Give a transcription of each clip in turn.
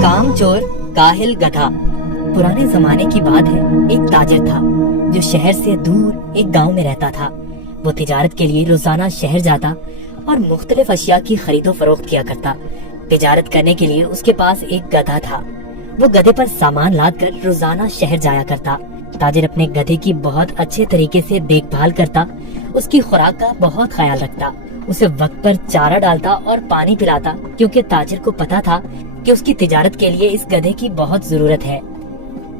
कामचोर काहिल गधा। पुराने जमाने की बात है। एक ताजिर था जो शहर से दूर एक गांव में रहता था। वो तिजारत के लिए रोजाना शहर जाता और मुख्तलिफ अशिया की खरीदो फरोख्त किया करता। तिजारत करने के लिए उसके पास एक गधा था। वो गधे पर सामान लाद कर रोजाना शहर जाया करता। ताजिर अपने गधे की बहुत अच्छे तरीके से देखभाल करता, उसकी खुराक का बहुत ख्याल रखता, उसे वक्त पर चारा डालता और पानी पिलाता, क्योंकि ताजिर को पता था कि उसकी तिजारत के लिए इस गधे की बहुत जरूरत है।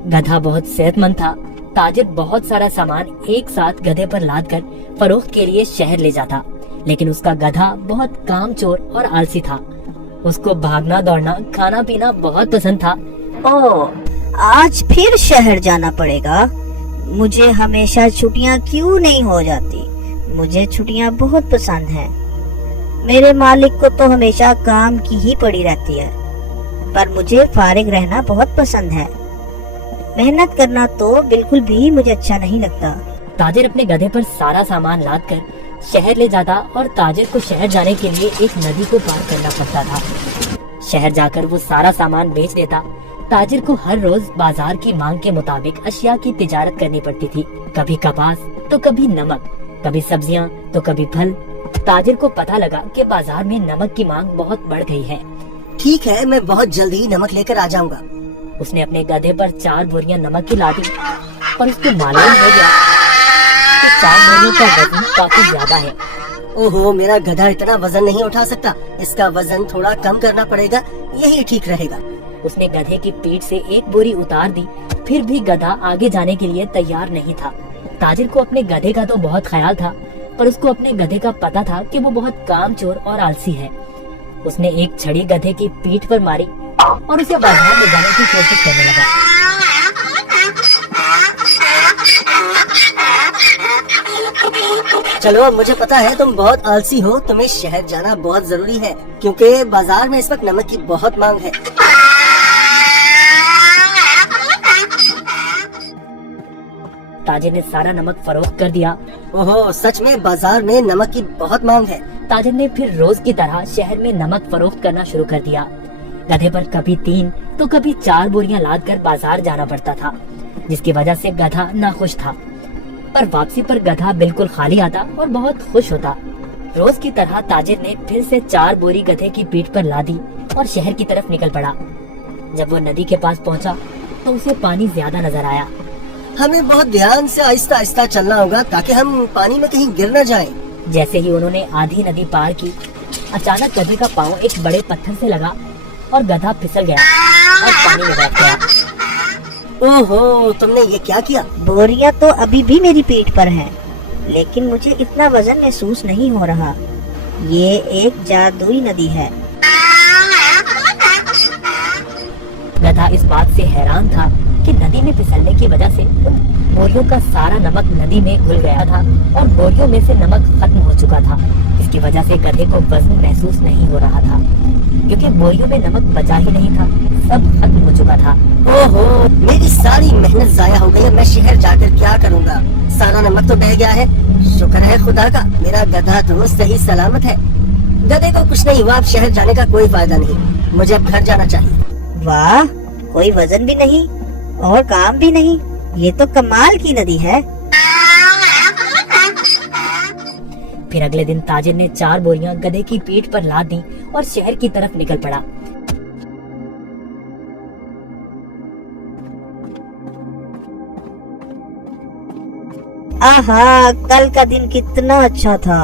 गधा बहुत सेहतमंद था। ताजिर बहुत सारा सामान एक साथ गधे पर लाद कर फरोख्त के लिए शहर ले जाता, लेकिन उसका गधा बहुत कामचोर और आलसी था। उसको भागना दौड़ना खाना पीना बहुत पसंद था। ओह, आज फिर शहर जाना पड़ेगा। मुझे हमेशा छुट्टियां क्यों नहीं हो जाती? मुझे छुट्टियां बहुत पसंद हैं। मेरे मालिक को तो हमेशा काम की ही पड़ी रहती है, पर मुझे फारिग रहना बहुत पसंद है। मेहनत करना तो बिल्कुल भी मुझे अच्छा नहीं लगता। ताजिर अपने गधे पर सारा सामान लाद कर शहर ले जाता और ताजिर को शहर जाने के लिए एक नदी को पार करना पड़ता था। शहर जाकर वो सारा सामान बेच देता। ताजिर को हर रोज बाजार की मांग के मुताबिक अशिया की तिजारत करनी पड़ती थी। कभी कपास तो कभी नमक, कभी सब्जियां तो कभी फल। ताजिर को पता लगा कि बाजार में नमक की मांग बहुत बढ़ गई है। ठीक है, मैं बहुत जल्दी नमक लेकर आ जाऊंगा। उसने अपने गधे पर 4 बोरियां नमक की लादी और उसको मालूम हो गया कि 4 बोरियों का वजन काफी ज्यादा है। ओहो, मेरा गधा इतना वजन नहीं उठा सकता। इसका वजन थोड़ा कम करना पड़ेगा, यही ठीक रहेगा। उसने गधे की पीठ से एक बोरी उतार दी, फिर भी गधा आगे जाने के लिए तैयार नहीं था। ताजिर को अपने गधे का तो बहुत ख्याल था, पर उसको अपने गधे का पता था कि वो बहुत कामचोर और आलसी है। उसने एक छड़ी गधे की पीठ पर मारी और उसे बाजार ले जाने की कोशिश करने लगा। चलो, मुझे पता है तुम बहुत आलसी हो। तुम्हें शहर जाना बहुत जरूरी है, क्योंकि बाजार में इस वक्त नमक की बहुत मांग है। ताजिर ने सारा नमक फरोख्त कर दिया। ओहो, सच में बाजार में नमक की बहुत मांग है। ताजिर ने फिर रोज की तरह शहर में नमक फरोख्त करना शुरू कर दिया। गधे पर कभी 3 तो कभी 4 बोरियां लाद कर बाजार जाना पड़ता था, जिसकी वजह से गधा नाखुश था। पर वापसी पर गधा बिल्कुल खाली आता और बहुत खुश होता। रोज की तरह ताजिर ने फिर से 4 बोरी गधे की पीठ पर लादी और शहर की तरफ निकल पड़ा। जब वो नदी के पास पहुंचा तो उसे पानी ज्यादा नजर आया। हमें बहुत ध्यान से आहिस्ता आहिस्ता चलना होगा ताकि हम पानी में कहीं गिर न जाएं। जैसे ही उन्होंने आधी नदी पार की, अचानक गधे का पाँव एक बड़े पत्थर से लगा और गधा फिसल गया और पानी में बैठ गया। ओहो, तुमने ये क्या किया? बोरियां तो अभी भी मेरी पीठ पर हैं, लेकिन मुझे इतना वजन महसूस नहीं हो रहा। ये एक जादुई नदी है। गधा इस बात से हैरान था कि नदी में फिसलने की वजह से उन बोरियों का सारा नमक नदी में घुल गया था और बोरियों में से नमक खत्म हो चुका था। इसकी वजह से गधे को वजन महसूस नहीं हो रहा था, क्योंकि बोरियों में नमक बचा ही नहीं था, सब खत्म हो चुका था। ओहो, मेरी सारी मेहनत जाया हो गई। मैं शहर जाकर क्या करूँगा? सारा नमक तो बह गया है। शुक्र है खुदा का, मेरा गधा तो सही सलामत है। गधे को कुछ नहीं हुआ। अब शहर जाने का कोई फायदा नहीं। मुझे अब घर जाना चाहिए। वाह, कोई वजन भी नहीं और काम भी नहीं। ये तो कमाल की नदी है। फिर अगले दिन ताजिर ने 4 बोरियां गधे की पीठ पर लाद दी और शहर की तरफ निकल पड़ा। आहा, कल का दिन कितना अच्छा था।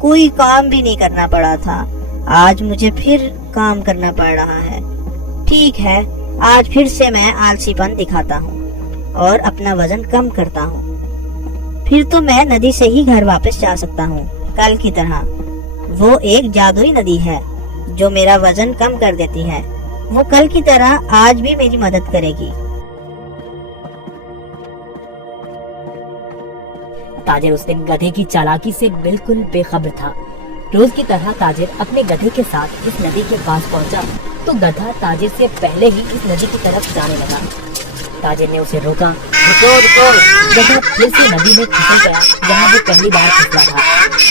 कोई काम भी नहीं करना पड़ा था। आज मुझे फिर काम करना पड़ रहा है। ठीक है, आज फिर से मैं आलसीपन दिखाता हूँ और अपना वजन कम करता हूँ। फिर तो मैं नदी से ही घर वापस जा सकता हूँ, कल की तरह। वो एक जादुई नदी है जो मेरा वजन कम कर देती है। वो कल की तरह आज भी मेरी मदद करेगी। ताजिर उस दिन गधे की चालाकी से बिल्कुल बेखबर था। रोज की तरह ताजिर अपने गधे के साथ इस नदी के पास पहुंचा तो गधा ताजिर से पहले ही इस नदी की तरफ जाने लगा। ताजिर ने उसे रोका। रुको रुको। गधा फिर से नदी में फिसल गया जहाँ वो पहली बार फिसला था।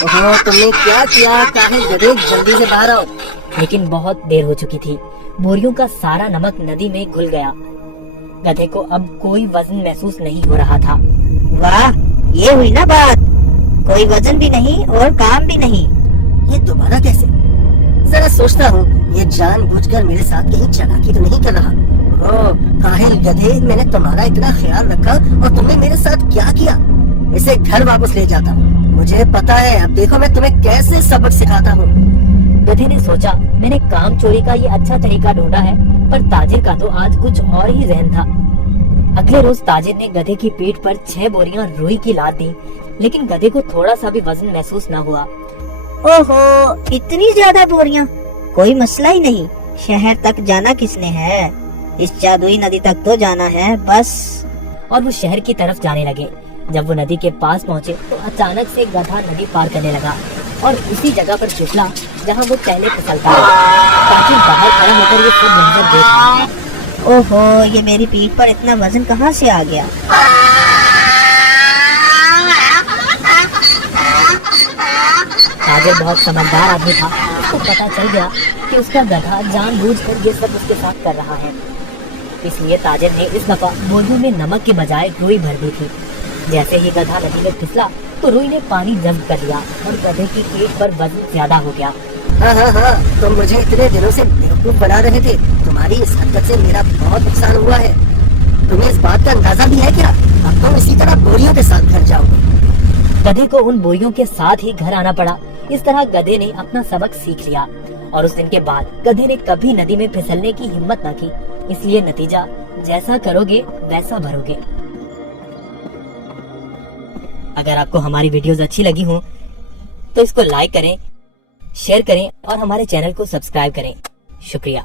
ओहो, तुमने क्या किया? काहे गधे, जल्दी से बाहर आओ। लेकिन बहुत देर हो चुकी थी। बोरियों का सारा नमक नदी में घुल गया। गधे को अब कोई वजन महसूस नहीं हो रहा था। वाह, ये हुई ना बात। कोई वजन भी नहीं और काम भी नहीं। ये दोबारा कैसे? जरा सोचता हूँ, ये जानबूझकर मेरे साथ कहीं चालाकी तो नहीं कर रहा। ओ काहिल गधे, मैंने तुम्हारा इतना ख्याल रखा और तुमने मेरे साथ क्या किया? इसे घर वापस ले जाता हूँ। मुझे पता है, अब देखो मैं तुम्हें कैसे सबक सिखाता हूँ। गधे ने सोचा, मैंने काम चोरी का ये अच्छा तरीका ढूंढा है, पर ताजिर का तो आज कुछ और ही जहन था। अगले रोज ताजिर ने गधे की पीठ पर 6 बोरियां रुई की लाद दी, लेकिन गधे को थोड़ा सा भी वजन महसूस न हुआ। ओहो, इतनी ज्यादा बोरियां? कोई मसला ही नहीं। शहर तक जाना किसने है? इस जादुई नदी तक तो जाना है बस। और वो शहर की तरफ जाने लगे। जब वो नदी के पास पहुँचे तो अचानक से गधा नदी पार करने लगा और उसी जगह पर फिसला जहाँ वो पहले फिसलता था। ताजिर बाहर खड़ा होकर ये सब मंजर देख रहा था। ओहो, ये मेरी पीठ पर इतना वजन कहाँ से आ गया? ताजिर बहुत समझदार आदमी था। उसको पता चल गया कि उसका गधा जानबूझकर ये सब उसके साथ कर रहा है। इसलिए ताजिर ने इस दफा बोरियों में नमक के बजाय रुई भर दी थी। जैसे ही गधा नदी में फिसला तो रुई ने पानी जब्त कर लिया और गधे की पीठ पर वजन ज्यादा हो गया। हाँ, तुम मुझे इतने दिनों से बेवकूफ बना रहे थे। तुम्हारी इस हरकत से मेरा बहुत नुकसान हुआ है। तुम्हें इस बात का अंदाजा भी है क्या? अब तुम इसी तरह बोरियों के साथ घर जाओगे। गधे को उन बोरियों के साथ ही घर आना पड़ा। इस तरह गधे ने अपना सबक सीख लिया और उस दिन के बाद गधे ने कभी नदी में फिसलने की हिम्मत न की। इसलिए नतीजा, जैसा करोगे वैसा भरोगे। अगर आपको हमारी वीडियोस अच्छी लगी हो तो इसको लाइक करें, शेयर करें और हमारे चैनल को सब्सक्राइब करें। शुक्रिया।